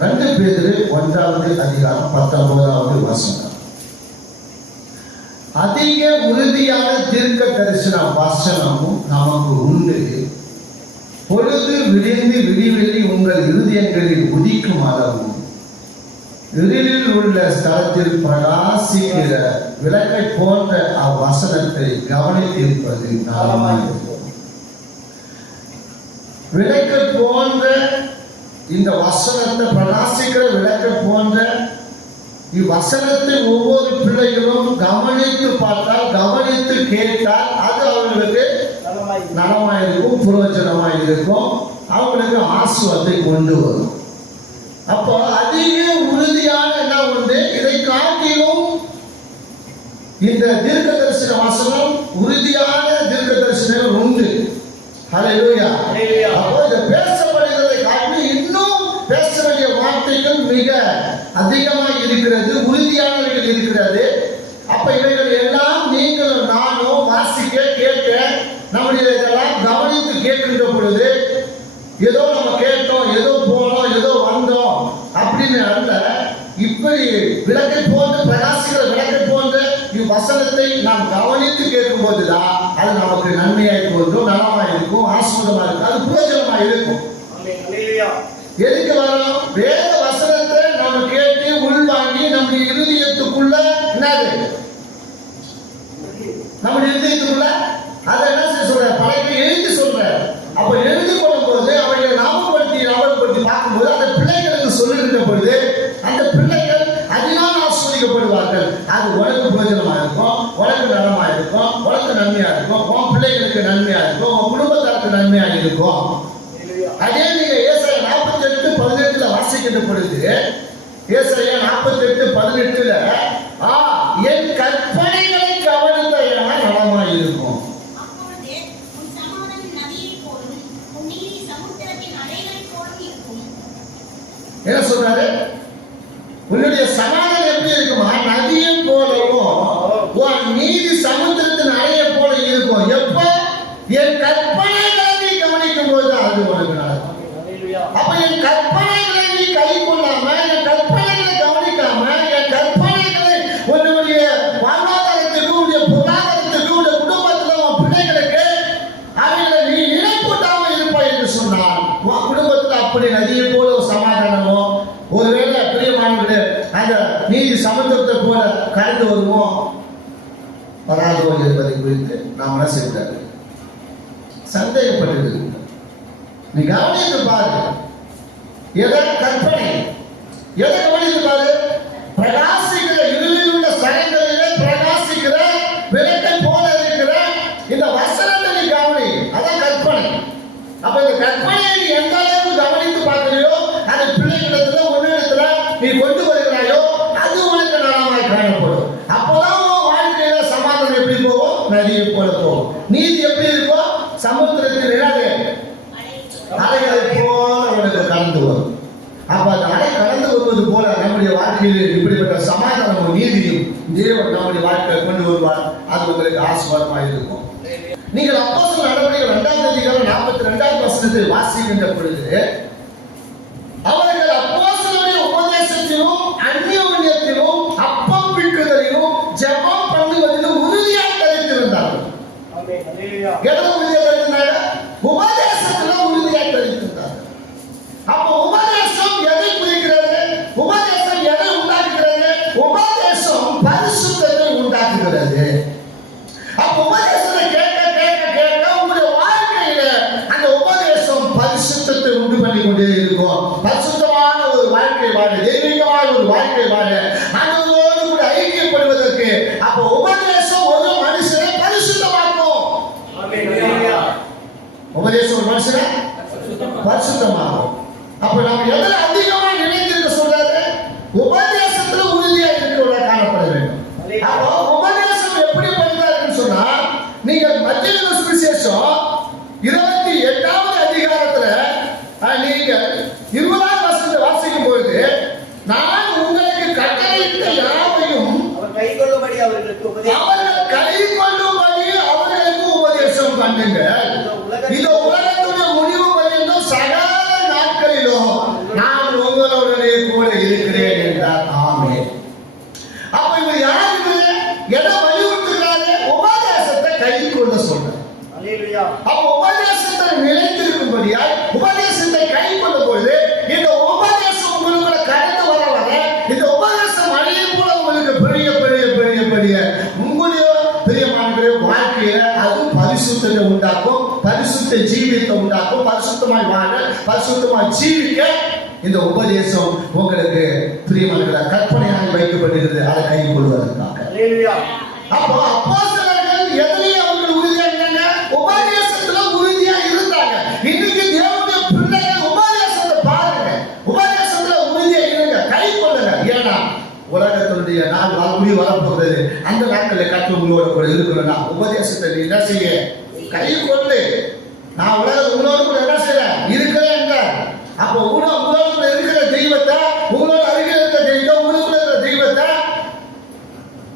ரெண்டு பேர் ஒன்றாவது அதிகாரம் பத்தொன்பதாவது வசனம். அதிக உறுதியான தீர்க்க தரிசன வசனமும் நமக்கு உண்டு. பொழுது விடிந்து விடிவெளி உங்கள் இருதயங்களில் உதிக்கும் அளவும் இருளில் உள்ள ஸ்தலத்தில் பிரகாசிக்கிற விளக்கை போன்ற அவ்வசனத்தை கவனித்திருப்பது நலமாயிருக்கும். விளக்கு போன்ற இந்த வசனத்தை பிரகாசிக்கிற விளக்கு போன்ற இவ்வசனத்தை ஒவ்வொரு பிள்ளைகளும் கவனித்து பார்த்தால் கவனித்து கேட்டால் அது அவர்களுக்கு நலமாயிருக்கும் புரோஜனமாய் இருக்கும் அவங்களுக்கு ஆசுவத்தை கொண்டு வரும் அப்போ அதிக உறுதியான என்ன உண்டு இதை காட்டிலும் இந்த தீர்க்க தரிசன வசனம் உறுதியான தீர்க்க தரிசனம் உண்டு Hallelujah. அப்போ இந்த பேசப்படுகிறதை அதிகமாக இருக்கிறது உறுதியானவைகள் இருக்கிறது. அப்ப இவைகள் எல்லாம் நீங்கள் நானும் வாசிக்க கேட்க நம்முடைய இதெல்லாம் கவனித்து கேட்கின்ற பொழுது ஏதோ நம்ம கேட்டோம் ஏதோ போனோம் ஏதோ வந்தோம் அப்படின்னு அல்ல. இப்படி விளக்கை போன்ற பிரகாசிக்கிற விளக்கை போன்ற இவ்வசனத்தை நாம் கவனித்து கேட்கும் போதுதான் அது நமக்கு நன்மையாய் தோன்றும் நலமாய் இருக்கும் ஆசிரமமா இருக்கும் அது பிரயோஜனமா இருக்கும் எதுக்கு வரோம் வேத வசனத்தை நாம கேட்டு உள்வாங்கி நம்முடைய இருதயத்துக்குள்ள என்னது நம்முடைய இருதயத்துக்குள்ள அதை என்ன செய்ய சொல்ற பழைய எழுதி சொல்ற அப்ப எழுதி போடும்போது அவர்களை ஞாபகப்படுத்தி ஞாபகப்படுத்தி பார்க்கும்போது அந்த பிள்ளைகளுக்கு சொல்லுகின்ற பொழுது அந்த பிள்ளைகள் அதிகமாக ஆஸ்வதிக்கப்படுவார்கள் அது உனக்கு பிரயோஜனமா இருக்கும் உனக்கு நலமா இருக்கும் உனக்கு நன்மையா இருக்கும் உன் பிள்ளைகளுக்கு நன்மையா இருக்கும் உன் குடும்பத்தாருக்கு நன்மையா இருக்கும் அதே நீங்க ஏசாயா நாற்பத்தி எட்டு பதினெட்டுல வாசிக்கின்ற பொழுது ஏசாயா நாற்பத்தி எட்டு பதினெட்டுல ஆ என் கற்பனைகளை கவனித்த என நலமாய் இருக்கும் அப்பொழுது உன் சமாதானம் நதியைப் போலும், உன் நீதி சமுத்திரத்தின் அலைகளைப் போலும் இருக்கும். என்ன சொல்றாரு உன்னுடைய சமாதானம் எப்படி இருக்குமா நதியை போலவும் உன் நீதி சமுத்திரத்தின் அலையை போல இருக்கும் எப்ப என் கற்பனைகளை நீ கவனிக்கும் போது அது உனக்கு நடக்கும் அப்ப என் கற்பனைகளை நீ கை கொள்ளாம என் கற்பனைகளை கவனிக்காம என் கற்பனைகளை உன்னுடைய வாழ்வாதாரத்துக்கு உன்னுடைய பொருளாதாரத்துக்கு உன்னுடைய குடும்பத்துல உன் பிள்ளைகளுக்கு அவைகளை நீ நினைப்பூட்டாம இருப்பாய் என்று சொன்னால் உன் குடும்பத்துல அப்படி நதியை போல ஒரு சமாதானமோ ஒருவேளை பிரியமானவர்களே அந்த நீதி சமுத்திரத்தை போல கலந்து வருவோம் வராதோ என்பதை குறித்து நாம் என்ன சந்தேகப்பட்டது. நீ கவனித்து பாரு. எதை கற்பனை? எதை கவனித்து பாரு? பிரகாசிக்கிற இருளில் உள்ள ஸ்தலங்களிலே பிரகாசிக்கிற விளக்கை போல இருக்கிற இந்த வசனத்தை நீ கவனி. அதான் கற்பனை. அப்ப இந்த கற்பனையை நீ எந்த அளவுக்கு கவனித்து பார்க்கலையோ அது பிள்ளைகளிடத்துல உன்னிடத்துல நீ கொண்டு வருகிறாயோ அது உனக்கு நலமாய் காணப்படும். அப்போதான் வாழ்க்கையில சமாதானம் எப்படி போவோம் நதியை போல போவோம் நீதி எப்படி இருக்கும் சமுத்திரத்தில் இல்லாது அலைகளை போல உனக்கு கடந்து வரும் அப்ப அந்த அலை கடந்து வருவது போல நம்முடைய இப்படிப்பட்ட சமாதானமும் நீதியும் தேவன் நம்முடைய வாழ்க்கை கொண்டு வருவார். அது உங்களுக்கு ஆசீர்வாதமாக இருக்கும். நீங்கள் அப்போஸ்தலர் நடவடிக்கை இரண்டாவது அதிகாரம் நாற்பத்தி ரெண்டாவது வசனத்தில் வாசிக்கின்ற பொழுது அவர்கள் அப்போஸ்தலருடைய உபதேசத்திலும் அந்நியோன்யத்திலும் அப்பம் பிட்டுதலிலும் ஜெபம் பண்ணுவதிலும் உறுதியாக கழித்திருந்தார்கள் எவ்வளவு உறுதியாக இருந்தாங்க உபதேசத்துல உறுதியாக இருந்தாங்க அப்ப உபதேசம் எதை குறிக்கிறது உபதேசம் எதை உண்டாக்குகிறது உபதேசம் பரிசுத்தத்தை உண்டாக்குகிறது அப்ப உபதேசத்தை கேட்க கேட்க கேட்க உங்களுடைய வாழ்க்கையில அந்த உபதேசம் பரிசுத்தத்தை உண்டு பண்ணி கொண்டே இருக்கும் பரிசுத்தமான ஒரு வாழ்க்கை வாழ தெய்வீகமான ஒரு வாழ்க்கை வாழ ஆண்டவரோடு கூட ஐக்கியப்படுவதற்கு அப்ப உபதேசம் ஒரு மனுஷனை பரிசுத்தமாக்கும் உபதேசம் ஒரு மனுஷனை பரிசுத்தமாகும். அப்ப நம்ம எதுல அதிகமா நினைத்திருக்க சொல்றாரு உபதேசத்துல உறுதியா இருக்கிறவர்களா காணப்பட வேண்டும் அப்போ உபதேசம் எப்படி பண்ணுறாருன்னு சொன்னா நீங்கள் மத்திய சுவிசேஷம் இருபத்தி எட்டாவது அதிகாரத்துல அஹ், நீங்கள் இருபதாம் வசனத்தை வாசிக்கும் பொழுது நான் உங்களுக்கு கட்டளையிட்ட யாவையும் கைகொள்ளும்படி அவர்களுக்கு உபதேசம் அவர்கள் கை கொள்ளும்படி அவர்களுக்கு உபதேசம் பண்ணுங்கள் இதோ உலகத்துடைய முடிவு பரியந்தம் சகல நாட்களிலும் நான் உங்களோடனே கூட இருக்கிறேன் என்றார் ஆமே அப்ப இவர் யார் இவரு எதை வலியுறுத்துகிறாரு உபதேசத்தை கை கொள்ள சொல்றார் அல்லேலூயா அப்ப உபதேசத்தை நிலைத்திருக்கும்படியாய் உபதேசத்தை கை கொள்ள பொழுது இந்த உபதேசம் உங்களுக்குள்ள கடந்து வர வர இந்த உபதேசம் அழிய போல உங்களுக்கு பெரிய பெரிய பெரிய பெரிய உங்களுடைய பிரியமானவர்களே வாழ்க்கையில அது பரிசுத்தத்தை உண்டாக்கும் பரிசுத்த ஜீவித்தை உண்டாக்கும் பரிசுத்தமாய் வாழ பரிசுத்தமாய் ஜீவிக்க இந்த உபதேசம் உங்களுக்கு பிரியமானவர்களே கற்பனையாக வைக்கப்படுகிறது. அதை கை கொள்வதற்காக அப்போ அப்போஸ்தலர்கள் எதிலேயே அவர்கள் உறுதியா இருந்தாங்க உபதேசத்துல உறுதியா இருந்தாங்க இன்னைக்கு தேவனுடைய பிள்ளைகள் உபதேசத்தை பாருங்க உபதேசத்துல உறுதியா இருங்க கை கொள்ளுங்க ஏன்னா உலகத்தினுடைய நாள் வரமுடி வரப்போகிறது அந்த நாட்களில் உங்களோட கூட உபதேசத்தை நீ என்ன செய்ய? கை கொண்டு. நான் உலக உங்களோட கூட என்ன செய்யறேன் இருக்கிறேன் என்ற அப்போ உங்களோட உங்களோட கூட இருக்கிற தெய்வத்தை உங்களோட அருகில் இருக்கிற தெய்வம் உங்களுக்குள்ள இருக்கிற தெய்வத்தை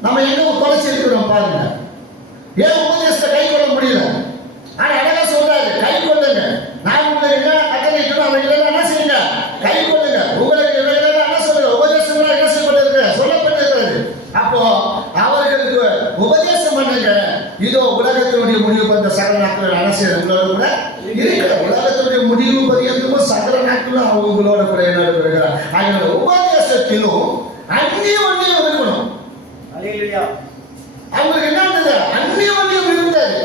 நம்ம எங்க குறைச்சிருக்கிறோம் பாருங்க? ஏன் உபதேசத்தை கை கொள்ள முடியல ஆனா அழகா சொல்றாரு கை கொள்ளுங்க நான் உங்களுக்கு என்ன கட்டளைக்கணும் அவங்க இல்லைன்னா என்ன செய்யுங்க கை கொள்ளுங்க உங்களுக்கு இவைகள் என்ன சொல்லுங்க உபதேசம் என்ன செய்யப்பட்டிருக்கு சொல்லப்பட்டிருக்கிறது அப்போ அவர்களுக்கு உபதேசம் பண்ணுங்க இதோ உலகத்தினுடைய முடிவு பந்த சகல நாட்கள் என்ன செய்யறது உங்களோட கூட இருக்கிற உலகத்தினுடைய முடிவு பரியந்தமும் சகல நாட்களும் அவங்களோட கூட என்ன இருக்கிறார் அதனால உபதேசத்திலும் அந்நியம் இருக்கணும் அல்லேலூயா அவங்களுக்கு என்ன இருந்தது அந்நியோன்யம் இருந்தது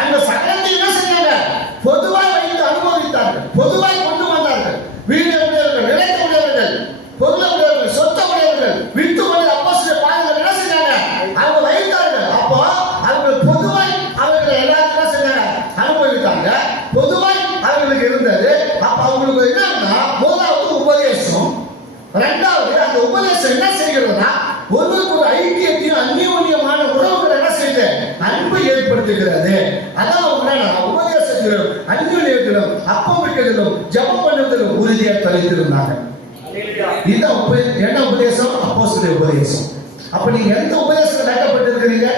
அந்த சகலத்தை என்ன செஞ்சாங்க பொதுவாய் வைத்து அனுபவித்தார்கள் பொதுவாய் கொண்டு வந்தார்கள் வீடு உடையவர்கள் நிலைத்த உடையவர்கள் பொருள உடையவர்கள் சொத்த உடையவர்கள் விட்டு கொண்டு அப்போ சில பாருங்கள் என்ன செஞ்சாங்க அவங்க வைத்தார்கள் அப்போ அவர்கள் பொதுவாய் அவர்களை எல்லாத்தையும் என்ன செஞ்சாங்க அனுபவித்தாங்க பொதுவாய் அவர்களுக்கு இருந்தது அப்ப அவங்களுக்கு என்னன்னா முதலாவது உபதேசம் ரெண்டாவது அந்த உபதேசம் என்ன செய்கிறதுனா ஒருவருக்கு ஒரு ஐக்கியத்தையும் அந்நியோன்யமான உறவுகள் என்ன செய்யுது அன்பு ஏற்படுத்துகிறது அதான் அவங்க என்னன்னா உபதேசத்திலும் அந்நியோன்யத்திலும் அப்பம் வைக்கிறதிலும் ஜபம் பண்ணுவதிலும் உறுதியாக தலைத்திருந்தாங்க. உப என்ன உபதேசம் அப்போஸ்தலர் உபதேசம். அப்ப நீங்க எந்த உபதேசம் கட்டப்பட்டிருக்கிறீங்க?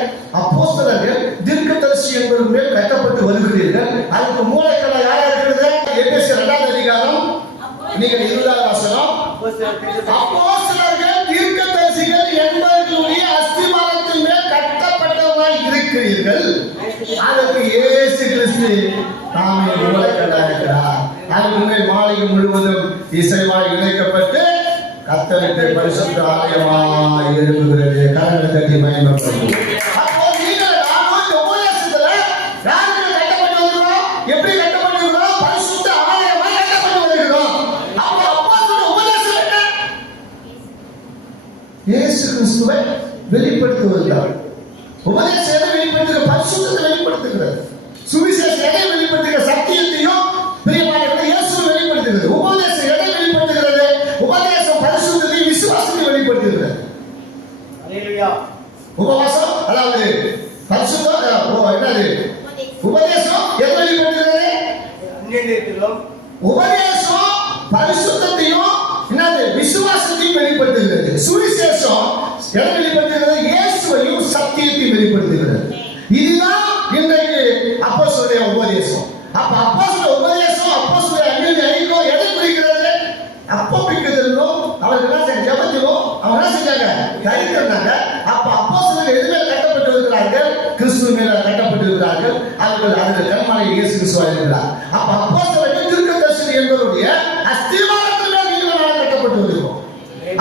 அப்போஸ்தலர்கள் தீர்க்கதரிசி என்பது மேல் கட்டப்பட்டு வருகிறீர்கள். அதுக்கு மூளைக்கடை யாரா இருக்கிறது? எபேசியர் இரண்டாவது அதிகாரம். நீங்க இருபதாவது வசனம். அப்போஸ்தலர்கள் தீர்க்கதரிசிகள் என்பவர்களுடைய அஸ்திபாரத்தின் மேல் கட்டப்பட்டவராய் இருக்கிறீர்கள். அதற்கு இயேசு கிறிஸ்து. தாமே மூலக்கடா இருக்கிறார் அது உங்கள் மாளிகை முழுவதும் இசைவாய் இணைக்கப்பட்டு கத்தருக்கு பரிசுத்த ஆலயமாய் எழுப்புகிறது கரங்களை தட்டி பயன்படுத்தும் அப்போ நீங்கள் நானும் இந்த உபதேசத்துல யாருக்கு கட்டப்பட்டு வருகிறோம் எப்படி கட்டப்பட்டு வருகிறோம் பரிசுத்த ஆலயமாய் பரிசுத்த வருகிறோம். இருக்கிறது அப்போஸ்தலர் உபதேசம் பயன்படுத்தும் இயேசு கிறிஸ்துவை வெளிப்படுத்துவதுதான். உபதேச எதை வெளிப்படுத்துகிற பரிசுத்தத்தை வெளிப்படுத்துகிறது சுவிசேஷம் எதை வெளிப்படுத்துகிற சத்தியத்தையும் பிரியமானவர்களை இயேசுவை வெளிப்படுத்துகிறது உபதேசம் எதை வெளிப்படுத்துகிறது உபதேசம் பரிசுத்தத்தையும் விசுவாசத்தையும் வெளிப்படுத்துகிறது அல்லேலூயா உபவாசம் அதாவது என்னது? உபதேசம் எதை அந்நியத்திலும் உபதேசம் பரிசுத்தத்தையும் என்னது விசுவாசத்தையும் வெளிப்படுத்துகிறது. சுவிசேஷம் எதை வெளிப்படுத்துகிறது? இயேசுவையும் சத்தியத்தையும் வெளிப்படுத்துகிறது. இதுதான் இன்றைக்கு அப்போஸ்தலருடைய உபதேசம். அப்ப அப்போஸ்தலர் உபதேசம் அப்போஸ்தலர் அந்நிய ஐக்கியம் எதை குறிக்கிறது? அப்பமிக்கிறதிலும் அவர்கள் என்ன செஞ்சாங்க? ஜெபத்திலும் அவங்க என்ன செஞ்சாங்க? தரித்திருந்தாங்க. அவர்கள் கண்மலை இயேசு கிறிஸ்துவா இருக்கிறார் அப்ப அப்போஸ்தலர்கள் தீர்க்கதரிசி என்பவருடைய அஸ்திவாரத்தில் நீங்கள் நான் கட்டப்பட்டு வருகிறோம்.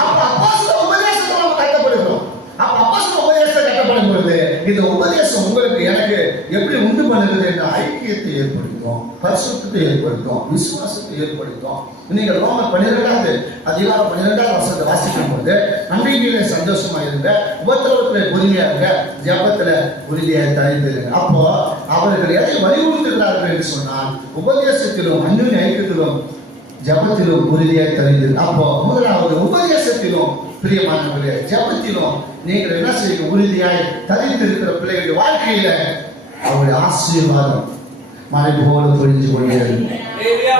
அப்ப அப்போஸ்தலர் உபதேசத்தை நம்ம கட்டப்படுகிறோம். அப்ப அப்போஸ்தலர் உபதேசத்தை கட்டப்படும் பொழுது இந்த உபதேசம் உங்களுக்கு எனக்கு எப்படி உண்டு பண்ணுகிறது என்ற ஐக்கியத்தை ஏற்படுத்தும் பரிசுத்தத்தை ஏற்படுத்தும் விசுவாசத்தை ஏற்படுத்தும். நீங்கள் ரோம பன்னிரெண்டாவது அதிகாரம் பன்னிரெண்டாவது வருஷத்தை வாசிக்கும் பொழுது நம்பிக்கையில சந்தோஷமா இருங்க உபத்திரவத்துல பொறுமையா இருங்க ஜபத்துல உறுதியாக தனிந்திருங்க அப்போ அவர்கள் எதை வலியுறுத்துகிறார்கள் என்று சொன்னால் உபதேசத்திலும் அந்நிய ஐக்கியத்திலும் ஜபத்திலும் உறுதியாக தெரிந்தது அப்போ முதலாவது உபதேசத்திலும் பிரியமானவர்களே ஜபத்திலும் நீங்கள் என்ன செய்ய உறுதியாய் தரித்திருக்கிற பிள்ளைகளுடைய வாழ்க்கையில அவருடைய ஆசீர்வாதம் மலை போல பொழிஞ்சு கொண்டே.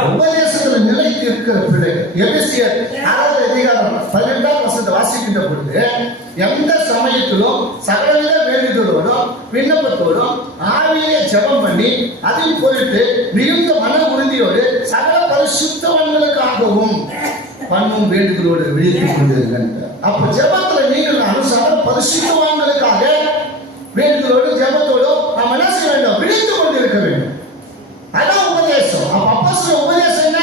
உபதேசத்தில் நிலைத்து இருக்கிற பிள்ளைகள் எபிசியர் ஆறாவது அதிகாரம் பதினெட்டாம் வசனத்தை வாசிக்கின்ற பொழுது எந்த சமயத்திலும் சகலவித வேண்டுதலோடும் விண்ணப்பத்தோடும் ஆவியிலே ஜெபம் பண்ணி அதில் பொருட்டு மிகுந்த மன உறுதியோடு சகல பரிசுத்தவன்களுக்காகவும் பண்ணும் வேண்டுதலோடு விழித்துக் கொண்டிருங்கள் அப்ப ஜெபத்துல நீங்கள் அனுசாரம் பரிசுத்தவான்களுக்காக வேண்டுதலோடு ஜெபத்தோடு நாம் என்ன செய்ய வேண்டும் விழித்துக் கொண்டிருக்க வேண்டும் அதான் உபதேசம் அப்ப அப்பா சொல்ல உபதேசம் என்ன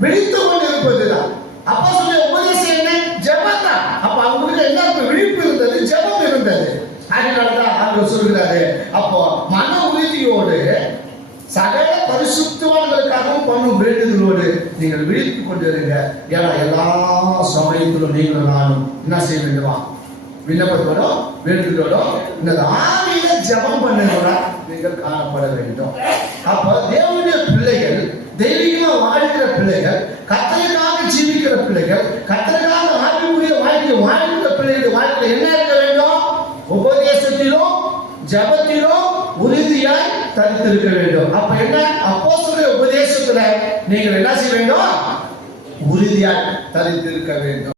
விழித்துக் கொண்டிருப்பதுதான் அப்பா சொல்ல உபதேசம் என்ன ஜெபம் தான் அப்ப அவங்களுக்கு எல்லாருக்கும் விழிப்பு இருந்தது ஜெபம் இருந்தது அதனாலதான் சொல்கிறாரு அப்போ மன உறுதியோடு சகல பரிசுத்தவான்களுக்காகவும் பண்ணும் வேண்டுதலோடு நீங்கள் விழித்துக் கொண்டிருங்க. ஏன்னா எல்லா சமயத்திலும் நீங்கள் நானும் என்ன செய்ய வேண்டுமா? விண்ணப்பத்தோடும் வேண்டுதலோடும் இந்த ஆவியில ஜபம் பண்ணுகிறா நீங்கள் காணப்பட வேண்டும். அப்ப தேவனுடைய பிள்ளைகள் தெய்வீகமா வாழ்கிற பிள்ளைகள் கத்தலுக்காக ஜீவிக்கிற பிள்ளைகள் கத்தலுக்காக ஆவிக்குரிய வாழ்க்கையை வாழ்கிற பிள்ளைகளுடைய வாழ்க்கையில என்ன இருக்க இருக்க வேண்டும். அப்ப என்ன? அப்போ உபதேசத்துல நீங்கள் என்ன செய்ய வேண்டும்? உறுதியாக தரித்திருக்க வேண்டும்.